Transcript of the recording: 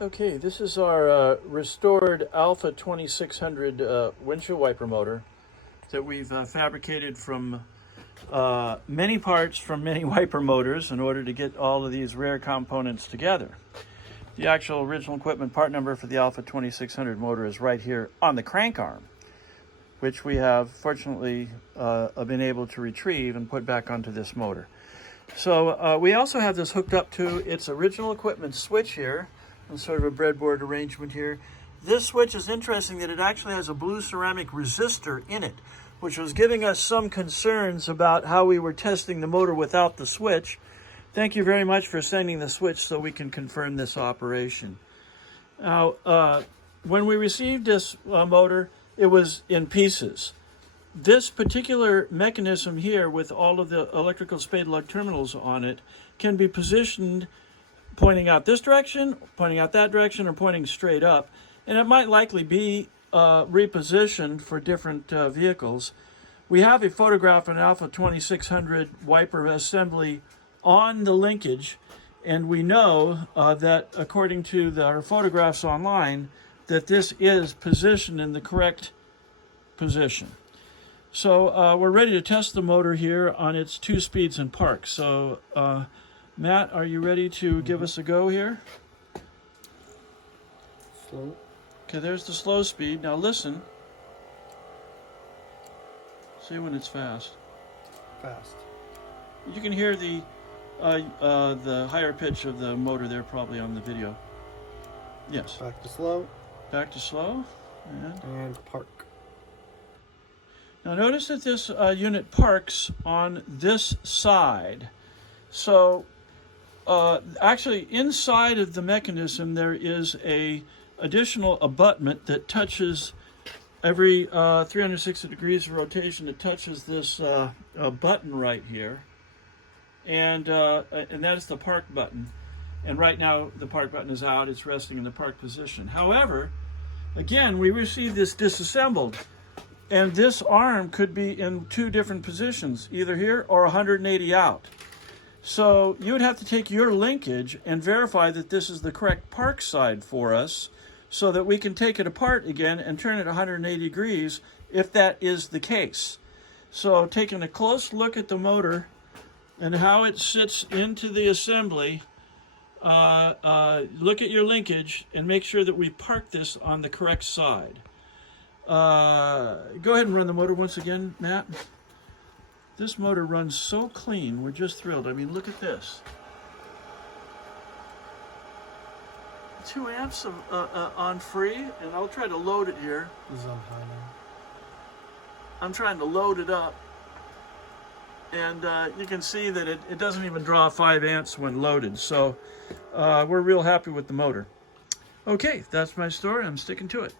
Okay, this is our restored Alfa 2600 windshield wiper motor that we've fabricated from many parts from many wiper motors in order to get all of these rare components together. The actual original equipment part number for the Alfa 2600 motor is right here on the crank arm, which we have fortunately been able to retrieve and put back onto this motor. So we also have this hooked up to its original equipment switch here, and sort of a breadboard arrangement here. This switch is interesting that it actually has a blue ceramic resistor in it, which was giving us some concerns about how we were testing the motor without the switch. Thank you very much for sending the switch so we can confirm this operation. Now, when we received this motor, it was in pieces. This particular mechanism here with all of the electrical spade lug terminals on it can be positioned pointing out this direction, pointing out that direction, or pointing straight up. And it might likely be repositioned for different vehicles. We have a photograph of an Alfa 2600 wiper assembly on the linkage, and we know that according to our photographs online, that this is positioned in the correct position. So we're ready to test the motor here on its 2 speeds and park. So Matt, are you ready to give us a go here? Slow. Okay, there's the slow speed. Now listen. See when it's fast. Fast. You can hear the higher pitch of the motor there probably on the video. Yes. Back to slow. Back to slow. And park. Now notice that this unit parks on this side. So actually, inside of the mechanism, there is a additional abutment that touches every 360 degrees of rotation. It touches this button right here, and that is the park button. And right now, the park button is out. It's resting in the park position. However, again, we received this disassembled, and this arm could be in 2 different positions, either here or 180 out. So you would have to take your linkage and verify that this is the correct park side for us so that we can take it apart again and turn it 180 degrees if that is the case. So taking a close look at the motor and how it sits into the assembly, look at your linkage and make sure that we park this on the correct side. Go ahead and run the motor once again, Matt. This motor runs so clean, we're just thrilled. I mean, look at this. 2 amps on free, and I'll try to load it here. This is on high now. I'm trying to load it up. And you can see that it doesn't even draw 5 amps when loaded. So we're real happy with the motor. Okay, that's my story. I'm sticking to it.